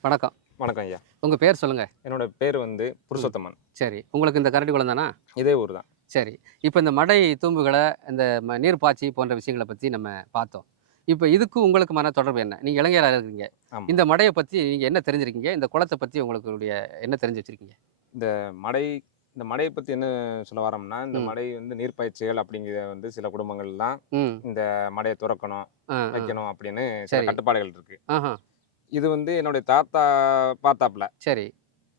வணக்கம். வணக்கம் ஐயா. உங்கள் பேர் சொல்லுங்கள் என்னோட பேர் வந்து புருஷோத்தமன். சரி. உங்களுக்கு இந்த கரடி குளம் தானா? இதே ஊர் தான். சரி. இப்போ இந்த மடை தூம்புகளை இந்த ம- நீர்ப்பாய்ச்சி போன்ற விஷயங்களை பற்றி நம்ம பார்த்தோம். இப்போ இதுக்கும் உங்களுக்குமான தொடர்பு என்ன? நீங்கள் இளைஞராக இருக்கீங்க. ஆமா. இந்த மடையை பற்றி நீங்கள் என்ன தெரிஞ்சிருக்கீங்க? இந்த குளத்தை பற்றி உங்களுடைய என்ன தெரிஞ்சு வச்சிருக்கீங்க? மடை இந்த மடையை பற்றி என்ன சொல்ல வரோம்னா இந்த ம். மடை வந்து நீர்ப்பயிற்சிகள் அப்படிங்கிற வந்து சில குடும்பங்கள்லாம் ம். இந்த மடையை துறக்கணும் ஆ, ஆ. வைக்கணும் அப்படின்னு சில சரி. கட்டுப்பாடுகள் இருக்கு. ஆஹா. இது வந்து என்னுடைய தாத்தா பார்த்தாப்புல சரி.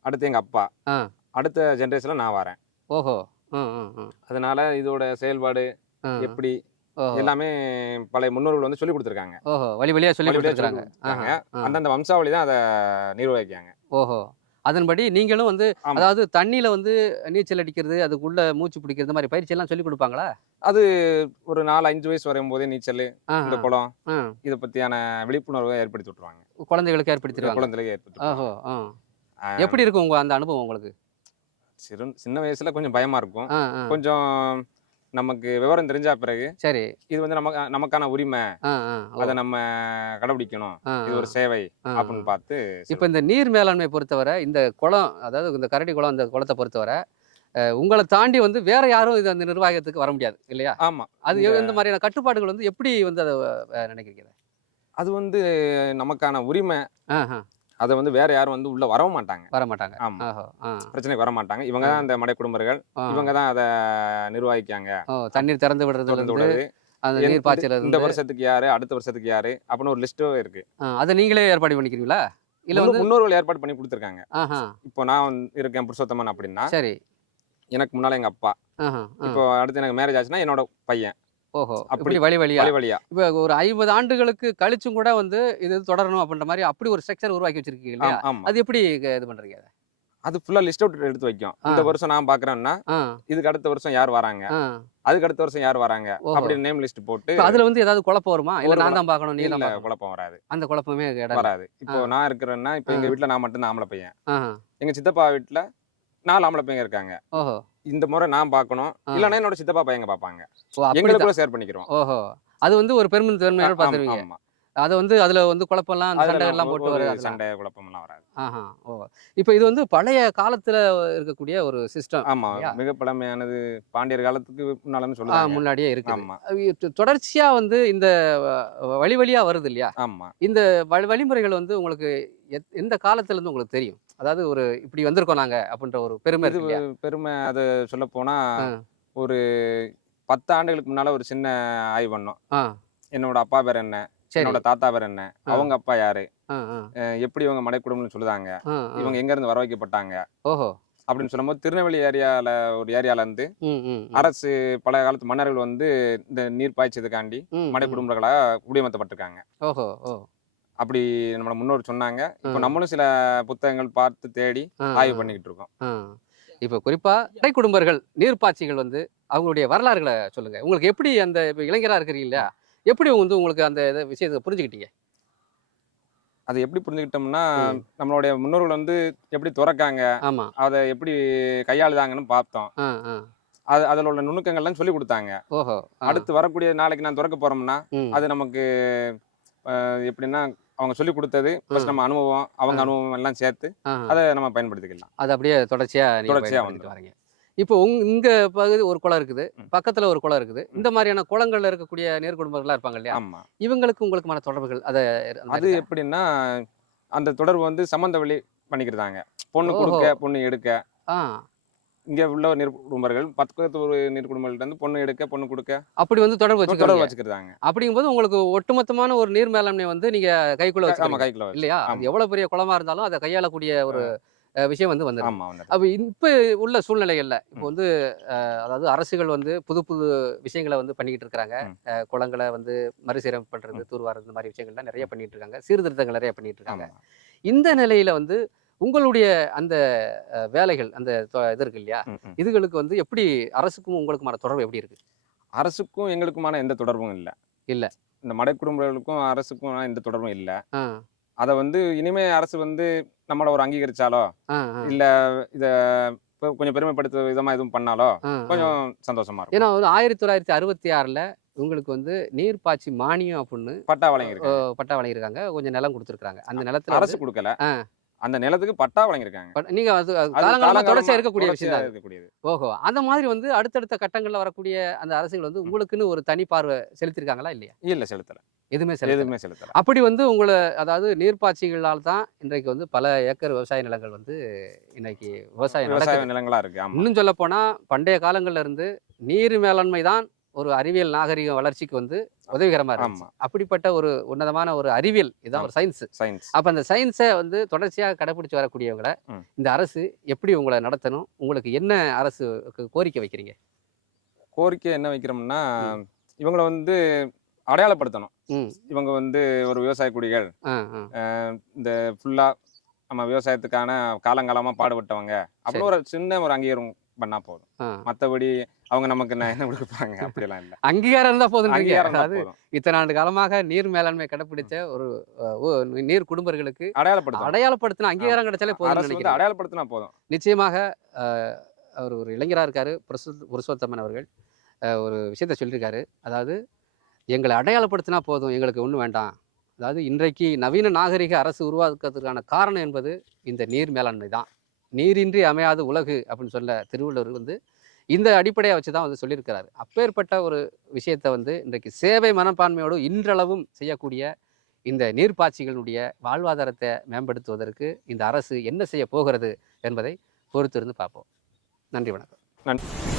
அடுத்து எங்க அப்பா. அடுத்த ஜென்ரேஷன்ல நான் வரேன். ஓஹோ. அதனால இதோட செயல்பாடு. எப்படி எல்லாமே பழைய முன்னோர்கள் வந்து சொல்லி கொடுத்துருக்காங்க. ஓஹோ. வழி வழியாக சொல்லி கொடுத்துருக்காங்க. அந்தந்த வம்சாவளி தான் அதை நிர்வகிக்காங்க ஓஹோ. அதன்படி நீங்களும் வந்து. அதாவது தண்ணியில் வந்து நீச்சல் அடிக்கிறது அதுக்குள்ள மூச்சு பிடிக்கிறது மாதிரி பயிற்சி எல்லாம் சொல்லி கொடுப்பாங்களா? அது ஒரு நாலு அஞ்சு வயசு வரும் போதே நீச்சல் இந்த. குளம். இதை பத்தியான விழிப்புணர்வை ஏற்படுத்தி விட்டுருவாங்க. குழந்தைகளுக்கு ஏற்படுத்திடுவாங்க. குழந்தைகளுக்கு ஏற்படுத்தி எப்படி இருக்கும் உங்க அந்த அனுபவம் உங்களுக்கு? சிறு சின்ன வயசுல கொஞ்சம் பயமா இருக்கும். கொஞ்சம் நமக்கு விவரம் தெரிஞ்சா பிறகு சரி. இது வந்து நமக்கு நமக்கான உரிமை. அதை நம்ம கடைபிடிக்கணும். இது ஒரு சேவை அப்படின்னு. பார்த்து இப்போ இந்த நீர் மேலாண்மை பொறுத்தவரை இந்த குளம் அதாவது இந்த கரடி குளம் இந்த குளத்தை பொறுத்தவரை உங்களை தாண்டி வந்து வேற யாரும் இது அந்த நிர்வாகத்துக்கு வர முடியாது இல்லையா? ஆமா. அது இந்த- இந்த மாதிரியான கட்டுப்பாடுகள் வந்து எப்படி வந்து அதை நினைக்கிறீங்க அது வந்து நமக்கான உரிமை. அதை வந்து வேற யாரும் வந்து உள்ள வரவும் மாட்டாங்க. வர மாட்டாங்க ஆமா பிரச்சனைக்கு வர மாட்டாங்க இவங்க தான் அந்த மடை குடும்பர்கள். இவங்க தான் அதை நிர்வகிக்காங்க. தண்ணீர் திறந்து விடுறது அந்த எந்த- நீர் பாய்ச்சல இந்த வருஷத்துக்கு யாரு அடுத்த வருஷத்துக்கு யாரு அப்படின்னு ஒரு லிஸ்ட்டோ இருக்கு. அதை நீங்களே ஏற்பாடு பண்ணிக்கிறீங்களா? இல்ல வந்து முன்னோர்கள் ஏற்பாடு பண்ணி கொடுத்துருக்காங்க. இப்போ நான் வந்து இருக்கேன் புருஷோத்தமன் அப்படின்னா சரி. எனக்கு முன்னால எங்க அப்பா. இப்போ அடுத்து எனக்கு மேரேஜ் ஆச்சுன்னா என்னோட பையன். ஓஹோ அப்படி வழி வழியா? வழி வழியா. இப்போ ஒரு ஐம்பது ஆண்டுகளுக்கு கழிச்சும் கூட வந்து இது தொடரணும் அப்படின்ற மாதிரி அப்படி ஒரு ஸ்ட்ரக்சர் உருவாக்கி வச்சிருக்கீங்க அது எப்படி இது பண்றீங்க அதை? ஃபுல்லா லிஸ்ட் அவுட் எடுத்து வைக்கும். இந்த. வருஷம் நான் பாக்குறேன்னா இதுக்கு அடுத்த வருஷம் யார் வராங்க? அதுக்கு அடுத்த வருஷம் யார் வராங்க? ஓஹோ. அப்படி நேம் லிஸ்ட் போட்டு அதுல வந்து ஏதாவது குழப்பம் வருமா? இல்ல நான் தான் பார்க்கணும் நீ இல்ல குழப்பம் வராது. அந்த குழப்பமே. வராது. இப்போ நான் இருக்கிறேன்னா இப்போ எங்க. வீட்ல நான் மட்டும் தான் ஆம்பளை பையன். எங்க சித்தப்பா வீட்ல நாலு ஆம்பளை பையன் இருக்காங்க. ஓஹோ. இந்த முறை நான் பார்க்கணும். இல்லைன்னா என்னோட சித்தப்பா பையங்க பார்ப்பாங்க. எங்களுக்குள்ள ஷேர் பண்ணிக்கிறோம். ஓஹோ. அது வந்து ஒரு பெருமை பெருமையோட பார்த்துருவீங்க. ஆமா. அதை வந்து அதுல வந்து குழப்பம்லாம் ஒரு- போட்டு வருது. சண்டை குழப்பம் எல்லாம் வராது. ஆஹா. ஓ. இப்போ இது வந்து பழைய காலத்துல இருக்கக்கூடிய ஒரு சிஸ்டம் ஆமா? மிக பழமையானது பாண்டியர் காலத்துக்கு முன்னாலன்னு ஆ சொல்லுவாங்க முன்னாடியே இருக்குது. ஆமா. தொடர்ச்சியா வந்து இந்த வழி வழியா வருது இல்லையா? ஆமா. இந்த வழி வழிமுறைகள் வந்து உங்களுக்கு எந்த காலத்துல இருந்து உங்களுக்கு தெரியும்? அதாவது ஒரு இப்படி வந்திருக்கோம் நாங்க அப்படின்ற ஒரு பெருமை இருக்கு பெருமை அது சொல்ல போனா. ஒரு பத்து ஆண்டுகளுக்கு முன்னால ஒரு சின்ன ஆய்வு பண்ணோம். என்னோட அப்பா பேர் என்ன? என்னோட தாத்தா பேர் என்ன. அவங்க அப்பா யாரு? எப்படி இவங்க மடை குடும்பம்னு சொல்லுதாங்க. இவங்க எங்க இருந்து வர வைக்கப்பட்டாங்க ஓஹோ. அப்படின்னு சொல்லும்போது திருநெல்வேலி ஏரியால ஒரு ஏரியால இருந்து. அரசு பழைய காலத்து மன்னர்கள் வந்து இந்த நீர் பாய்ச்சதுக்காண்டி மடை. குடும்பங்களா குடியமர்த்தப்பட்டிருக்காங்க. ஓஹோ அப்படி நம்மளோட முன்னோர் சொன்னாங்க. இப்போ. நம்மளும் சில புத்தகங்கள் பார்த்து தேடி ஆய்வு. பண்ணிக்கிட்டு இருக்கோம் இப்போ குறிப்பா இடை குடும்பர்கள் நீர்ப்பாய்ச்சிகள் வந்து அவங்களுடைய வரலாறுகளை சொல்லுங்க. உங்களுக்கு எப்படி அந்த இப்போ இளைஞரா இருக்கிறீங்க இல்லையா? எப்படி வந்து உங்களுக்கு அந்த இதை விஷயத்தை புரிஞ்சுக்கிட்டீங்க அது எப்படி புரிஞ்சுக்கிட்டோம்னா. நம்மளுடைய முன்னோர்கள் வந்து எப்படி துறக்காங்க அதை எப்படி கையாளுதாங்கன்னு பார்த்தோம் அது அதில் உள்ள நுணுக்கங்கள்லாம் சொல்லி கொடுத்தாங்க ஓஹோ. அடுத்து வரக்கூடிய நாளைக்கு நான் துறக்க போறோம்னா. அது நமக்கு எப்படின்னா அவங்க சொல்லி கொடுத்தது ப்ளஸ் நம்ம அனுபவம் அவங்க. அனுபவம் எல்லாம் சேர்த்து. அதை நம்ம பயன்படுத்திக்கலாம் அது அப்படியே தொடர்ச்சியா தொடர்ச்சியா பயன்படுத்திட்டு வரீங்க இப்போ உங் இங்க பகுதி ஒரு குளம் இருக்குது. பக்கத்துல ஒரு குளம் இருக்குது. இந்த மாதிரியான குளங்கள்ல இருக்கக்கூடிய நீர்க்குடும்பர்கள்லாம் இருப்பாங்க இல்லையா? ஆமா. இவங்களுக்கு உங்களுக்குமான தொடர்புகள் அதை அது? எப்படின்னா அந்த தொடர்பு வந்து சம்மந்த வழி பண்ணிக்கிறதாங்க பொண்ணு. கொடுக்க பொண்ணு எடுக்க. இங்க உள்ள நீர் குடும்பங்கள் பக்கத்து ஒரு நீர் குடும்பங்கள்ட்ட இருந்து பொண்ணு எடுக்க பொண்ணு கொடுக்க அப்படி வந்து தொடர்பு தொடர்பு வச்சுக்கோங்க வச்சுக்கிறாங்க. அப்படிங்கும்போது உங்களுக்கு ஒட்டுமொத்தமான ஒரு நீர் மேலாண்மை வந்து நீங்க கைக்குள்ள வச்சுக்கோங்க கைக்குள்ள வச்சு. இல்லையா? எவ்வளவு பெரிய குளமா இருந்தாலும் அதை கையாளக்கூடிய ஒரு விஷயம் வந்து வந்துட்டு. அப்ப இப்ப உள்ள சூழ்நிலைகள்ல இப்போ வந்து அதாவது அரசுகள் வந்து புது புது விஷயங்களை வந்து பண்ணிக்கிட்டு இருக்கிறாங்க குளங்களை வந்து மறுசீரம் பண்றது தூர்வாரது இந்த மாதிரி விஷயங்கள்லாம் நிறைய பண்ணிட்டு இருக்காங்க சீர்திருத்தங்கள் நிறைய பண்ணிட்டு இருக்காங்க. இந்த நிலையில வந்து உங்களுடைய அந்த வேலைகள் அந்த இது இருக்கு இல்லையா. இதுகளுக்கு வந்து எப்படி அரசுக்கும் உங்களுக்குமான தொடர்பு எப்படி இருக்கு? அரசுக்கும் எங்களுக்குமான எந்த தொடர்பும் இல்ல. இல்ல. இந்த மடை குடும்பங்களுக்கும் அரசுக்கும் எந்த தொடர்பும் இல்ல. அதை வந்து இனிமே அரசு வந்து நம்மள ஒரு அங்கீகரிச்சாலோ இல்ல இத கொஞ்சம் பெருமைப்படுத்த விதமா எதுவும் பண்ணாலோ. கொஞ்சம் சந்தோஷமா இருக்கும். ஏன்னா வந்து ஆயிரத்தி தொள்ளாயிரத்தி அறுபத்தி ஆறுல உங்களுக்கு வந்து நீர்ப்பாய்ச்சி மானியம் அப்படின்னு பட்டா வழங்கியிருக்காங்க. பட்டா வழங்கியிருக்காங்க. கொஞ்சம் நிலம் கொடுத்துருக்காங்க அந்த நிலத்துல அரசு கொடுக்கல. அந்த நிலத்துக்கு பட்டா வழங்கியிருக்காங்க. நீங்க அது அது அது காலங்காலமா காலங்காலமா தொடர்ச்சியா இருக்கக்கூடிய விஷயம் தான் இருக்கக்கூடியது. ஓஹோ. அந்த மாதிரி வந்து அடுத்தடுத்த கட்டங்கள்ல வரக்கூடிய அந்த அரசுகள் வந்து உங்களுக்குன்னு ஒரு தனி பார்வை செலுத்திருக்காங்களா இல்லையா? இல்ல செலுத்தல. எதுவுமே செலுத்தல. எதுவுமே செலுத்தல. அப்படி வந்து உங்களை அதாவது நீர்ப்பாய்ச்சிகளால் தான் இன்றைக்கு வந்து பல ஏக்கர் விவசாய நிலங்கள் வந்து இன்னைக்கு விவசாய நடக்குது. நிலங்களா இருக்கு. இன்னும் சொல்ல போனா பண்டைய காலங்கள்ல இருந்து நீர் மேலாண்மை தான் ஒரு அறிவியல் நாகரிக வளர்ச்சிக்கு வந்து உதவிகரமா இருந்துச்சு. ஆமா. அப்படிப்பட்ட ஒரு உன்னதமான ஒரு அறிவியல் இதுதான் ஒரு சயின்ஸ் சயின்ஸ் அப்ப அந்த சயின்ஸை வந்து தொடர்ச்சியாக கடைபிடிச்சு வரக்கூடியவங்களை. இந்த அரசு எப்படி உங்களை நடத்தணும்? உங்களுக்கு என்ன அரசு கோரிக்கை வைக்கிறீங்க? கோரிக்கை என்ன வைக்கிறோம்னா இவங்களை வந்து அடையாளப்படுத்தணும். இவங்க வந்து ஒரு விவசாய குடிகள். இந்த ஃபுல்லா நம்ம விவசாயத்துக்கான காலங்காலமா பாடுபட்டவங்க. அப்படி ஒரு சின்ன ஒரு அங்கீகாரம் பண்ணா போதும். ஆ. அவங்க நமக்கு என்ன என்ன கொடுப்பாங்க? அப்படியெல்லாம் இல்ல. அங்கீகாரம் இருந்தா போதும் அதாவது இத்தனை ஆண்டு காலமாக நீர் மேலாண்மை கடைபிடிச்ச ஒரு நீர் குடும்பங்களுக்கு அடையாளப்படுத்தணும். அடையாளப்படுத்தின அங்கீகாரம் கிடைச்சாலே போதும் நினைக்கிறேன் அடையாளப்படுத்தினா போதும். நிச்சயமாக அவர் ஒரு இளைஞராக இருக்காரு. புருஷோத்தமன் அவர்கள் ஒரு விஷயத்த சொல்லியிருக்காரு. அதாவது எங்களை அடையாளப்படுத்தினா போதும் எங்களுக்கு ஒன்றும் வேண்டாம். அதாவது இன்றைக்கு நவீன நாகரிக அரசு உருவாக்குறதுக்கான காரணம் என்பது இந்த நீர் மேலாண்மை தான். நீரின்றி அமையாது உலகு அப்படின்னு சொல்ல திருவள்ளுவர் வந்து இந்த அடிப்படையை வச்சு தான் வந்து சொல்லியிருக்கிறாரு. அப்பேற்பட்ட ஒரு விஷயத்தை வந்து இன்றைக்கு சேவை மனப்பான்மையோடு இன்றளவும் செய்யக்கூடிய இந்த நீர்ப்பாய்ச்சிகளுடைய வாழ்வாதாரத்தை மேம்படுத்துவதற்கு இந்த அரசு என்ன செய்ய போகிறது என்பதை பொறுத்திருந்து பார்ப்போம். நன்றி வணக்கம். நன்றி